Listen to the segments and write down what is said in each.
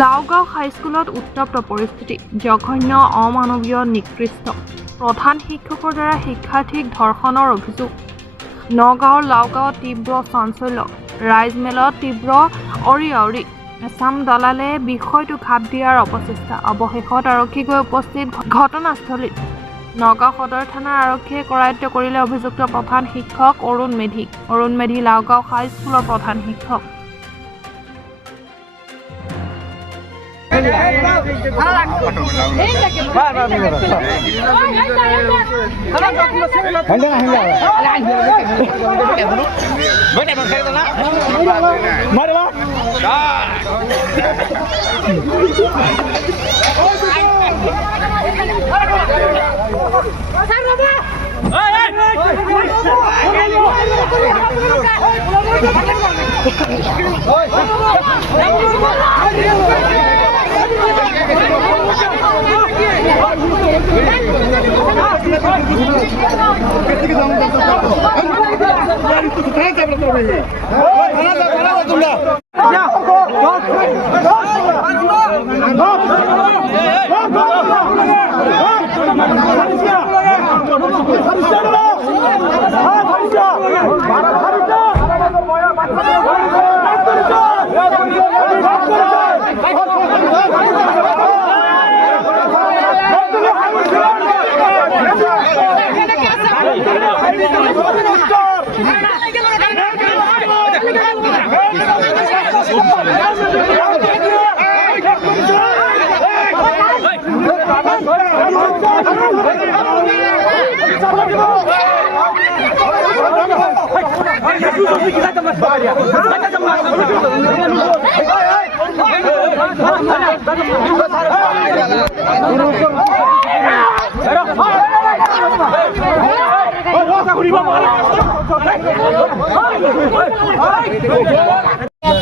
লাওগাঁও হাইস্কুলত উত্তপ্ত পৰিস্থিতি, জঘন্য অমানৱীয় নিকৃষ্ট প্ৰধান শিক্ষকৰ দ্বাৰা শিক্ষাৰ্থীক ধৰ্ষণৰ অভিযোগ। নগাঁৱৰ লাওগাঁৱত তীব্ৰ চাঞ্চল্য, ৰাইজমেলত তীব্ৰ অৰিয়ৰি। এছাম দালালে বিষয়টো খাপ দিয়াৰ অপচেষ্টা, অৱশেষত আৰক্ষী গৈ উপস্থিত ঘটনাস্থলীত। নগাঁও সদৰ থানাৰ আৰক্ষীয়ে কৰায়ত্ব কৰিলে অভিযুক্ত প্ৰধান শিক্ষক অৰুণ মেধি লাওগাঁও হাইস্কুলৰ প্ৰধান শিক্ষক।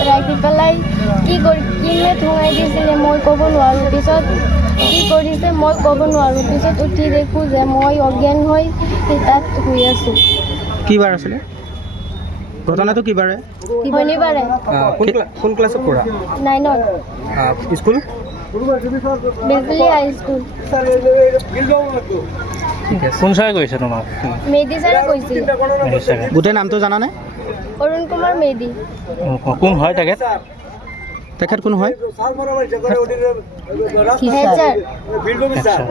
ৰাখি পেলাই কিনে থুঙাই দিছিলে মই ক'ব নোৱাৰোঁ। পিছত কি কৰিছে মই ক'ব নোৱাৰোঁ। পিছত উঠি দেখোঁ যে মই অজ্ঞান হৈ তাত শুই আছোঁ। কি বাৰ আছিলে ঘটনাটো? কি বাৰে? শনিবাৰে। কোন ক্লাছত পঢ়া? 9ত। স্কুল? বেলপল্লী হাইস্কুল। কোন ছাৰে কৈছে তোমাক? মেধি ছাৰে কৈছিল। গোটেই নামটো জানানে? অৰুণ কুমাৰ মেধি। কোন হয় তেখেত কোন হয়? Head sir.